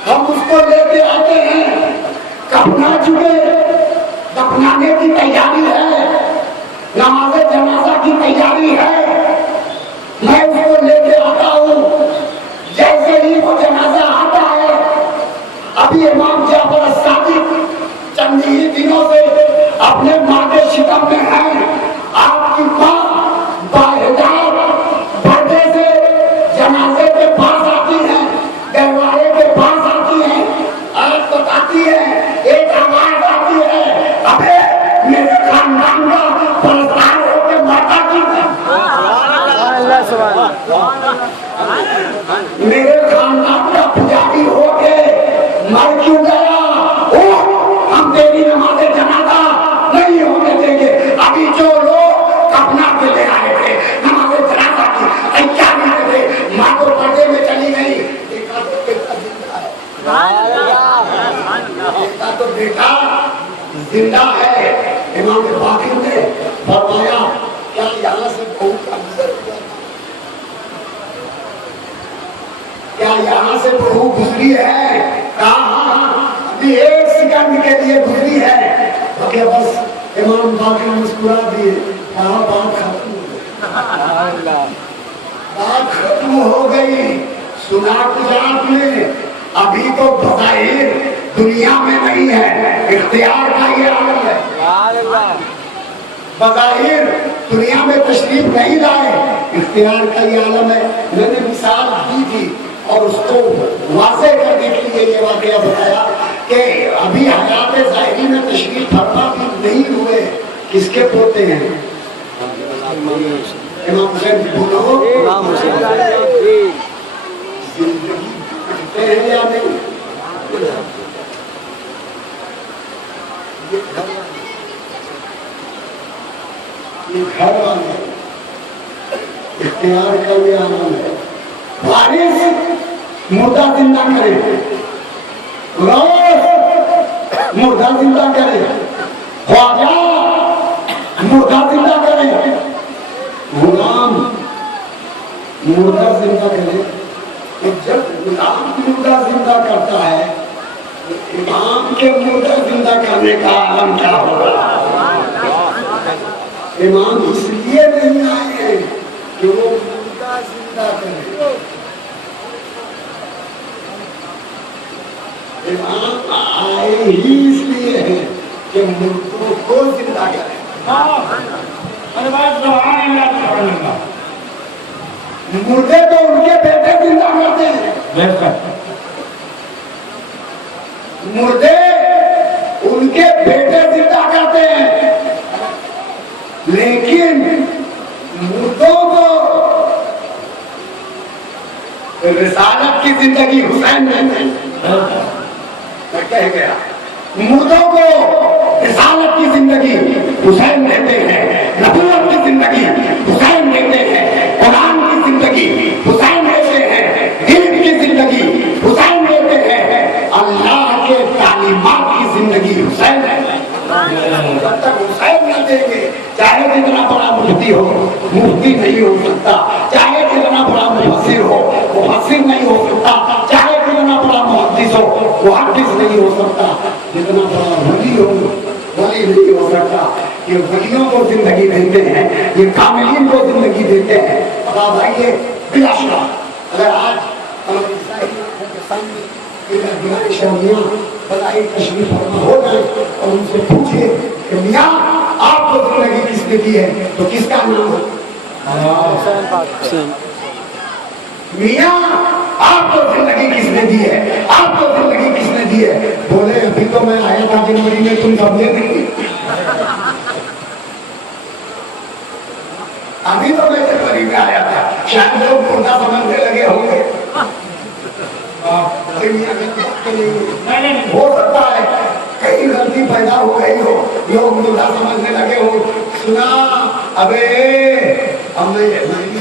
हम उसको लेके आते हैं, कफना चुके, दफनाने की तैयारी है, नमाज़े जनाजा की तैयारी है, मैं उसको लेके आता हूँ। जैसे ही वो जनाजा आता है, अभी इमाम जाफर सादिक चंद ही दिनों से अपने माँ के शिकम में है। आपकी माँ बाहिजाब पर्दे से जनाजे के पास आती है, दरबारे के पास आती है, आप बताती है, एक आवाज आती है, अबे मेरे खानदान का परस्तार होकर माता की है, मेरे खानदान का पुजारी होके मर क्यों गया? हम तेरी नमाज़े जनाजा नहीं होने देंगे। अभी जो लोग कफना के ले आए थे, नमाज़े जनाजा की तैयारी में थे, माँ तो पर्दे में चली गई, देखा तो बेटा जिंदा है, देखा तो बेटा जिंदा है। इमाम बाकिर ने फरमाया, क्या यहाँ से बहू का गुजर हुआ? क्या यहाँ से बहू गुजरी है? कहा अभी एक सेकंड के लिए गुजरी है। तो बस इमाम बाकिर मुस्कुरा दिए, कहा बात खत्म हो गई, बात खत्म हो गई। सुना कुछ आपने? अभी तो बज़ाहिर दुनिया में नहीं है, इख्तियार का ये आलम है। बज़ाहिर दुनिया में तशरीफ नहीं लाए, इख्तियार का ये आलम है। मैंने मिसाल दी थी और उसको वाज़े करने के लिए ये वाक़या बताया कि अभी हयात ज़ाहिरी में तशरीफ फरमा भी नहीं हुए, किसके पोते हैं? इमाम हुसैन बोलो, जिंदगी बिकते हैं या नहीं? ये घर वाले इख्तियार का ये आलम है। वारिस मुर्दा जिंदा करे, गौस मुर्दा जिंदा करे, ख्वाजा मुर्दा जिंदा करे, गुलाम मुर्दा जिंदा करे। तो जब गुलाम मुर्दा जिंदा करता है, तो इमाम के मुर्दा जिंदा करने का आलम क्या होगा? इमाम इसलिए नहीं आए हैं कि वो मुर्दा जिंदा करे, इमाम आए ही इसलिए हैं कि मुर्दों को जिंदा करें। मुर्दे तो उनके बेटे जिंदा करते हैं, मुर्दे उनके बेटे जिंदा करते हैं, लेकिन मुर्दों को रिसालत की जिंदगी हुसैन देते हैं। मैं कह गया, मुर्दों को रिसालत की जिंदगी हुसैन देते हैं, नबूवत की जिंदगी हुसैन देते हैं, कुरान की जिंदगी हुसैन देते हैं, दीन की जिंदगी हुसैन हो, मुफ्ती नहीं हो सकता। चाहे कितना बड़ा मुफस्सिर हो, मुफस्सिर नहीं हो सकता। चाहे कितना बड़ा मुहद्दिस हो, मुहद्दिस नहीं हो सकता। जितना बड़ा वली हो, वली नहीं हो सकता। ये वलियों को जिंदगी देते हैं, ये कामिलीन को जिंदगी देते हैं। अब आप आइए बिलाशुबा, अगर आज हमारे बताइए तशरीफ फरमा हो जाए और उनसे पूछे कि मियाँ आपको जिंदगी किसने दी है, तो किसका नाम है? मियाँ आपको जिंदगी किसने दी है, आपको जिंदगी किसने दी है? बोले अभी तो मैं आया था जनवरी में, तुम समझे नहीं। अभी तो मैं जनवरी में आया था, शायद लोग मुर्दा समझने लगे होंगे। हो सकता है कहीं गलती पैदा हो गई हो, लोग मुर्दा समझने लगे हो। सुना अबे, अब मैं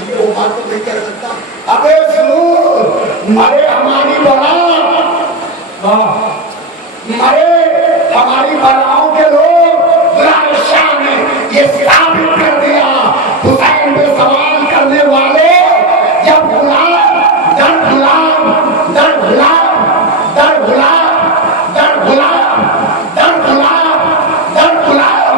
वो बात तो नहीं कर सकता। अबे सुनो, मरे हमारी बड़ा, मरे हमारी बलाओं के लोग, शाह ने ये साबित कर दिया, हुसैन पे सवाल करने वाले जब गुलाम दर गुलाम दर गुलाम दर गुलाम दर गुलाम दर गुलाम दर गुलाम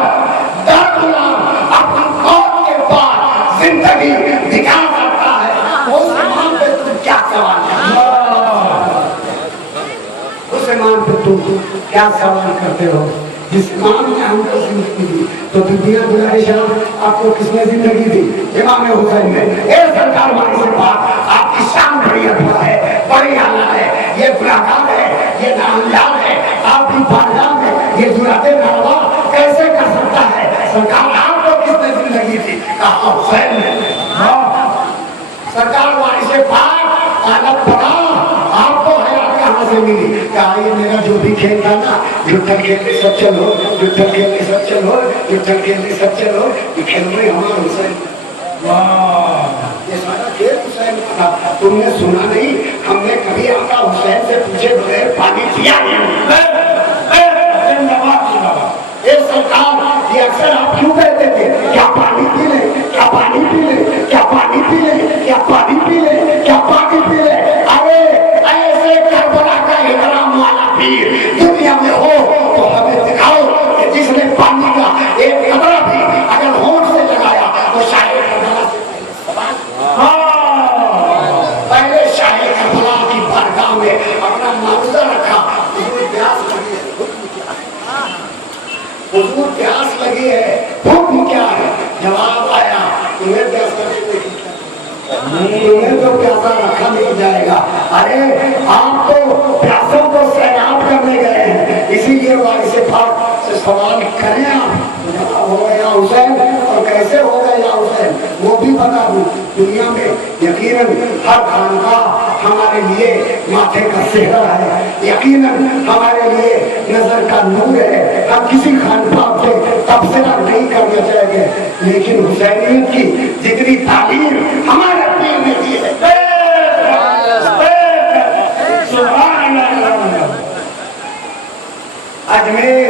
दर गुलाम अपनी कौम के पास जिंदगी दिखा सकता है, उस ईमान पे तुम क्या सवाल उस ईमान पे तुम क्या सवाल करते हो? जिस इमाम ने हमको जिंदगी दी, तो दुनिया गुलारिशाह आपको किसने जिंदगी दी? इमाम हुसैन ने। ए सरकार वाली से बात, आपकी शान बड़ी अधूरा है, बड़ी आला है, ये गुनाहगार है, ये नामयाब है, आपकी बारगाह में ये जुराते नावा कैसे कर सकता है? सरकार आपको किसने जिंदगी दी? कहा हुसैन ने। सरकार वाली से बात आलम पड़ा, आपको हयात कहाँ से मिली? कहा ये मेरा जो भी खेल था ना, युद्धल खेलने सब चलो, युद्धल खेलने सब चलो, युद्धल खेलने सब चलो, ये खेल रहे हमारा हुसैन। ये सारा खेल हुसैन का था। तुमने सुना नहीं? हमने कभी आका हुसैन से पूछे बगैर पानी पिया नहीं। ये सरकार, ये अक्सर आप क्यों कहते थे क्या पानी पी ले, क्या पानी पी ले, क्या पानी पी ले, क्या पानी पी ले, क्या पानी पी ले? अरे ऐसे करबला का इकराम वाला पीर दुनिया में हो तो हमें दिखाओ कि जिसने पानी का एक कतरा भी अगर होंठ से लगाया तो शायद करबला से पहले शायद करबला की बारगाह में अपना मामला रखा। हुजूर प्यास लगी है, हुक्म क्या है? जवाब आया, तुम्हें प्यास करके तुम्हें तो प्यासा रखा नहीं जाएगा। अरे आप तो प्यासों को सैराब करने गए हैं, इसीलिए वाली से सवाल करें आप। हो गया हुसैन, और कैसे हो गया हुसैन वो भी बता दूं। दुनिया में यकीनन हर खानकाह हमारे लिए माथे का सेहरा है, यकीनन हमारे लिए नजर का नूर है। हम किसी खानकाह पे तबसरा नहीं करना चाहेंगे, लेकिन हुसैनियत की जितनी तालीम हमारे पीर ने दी है, अजमेर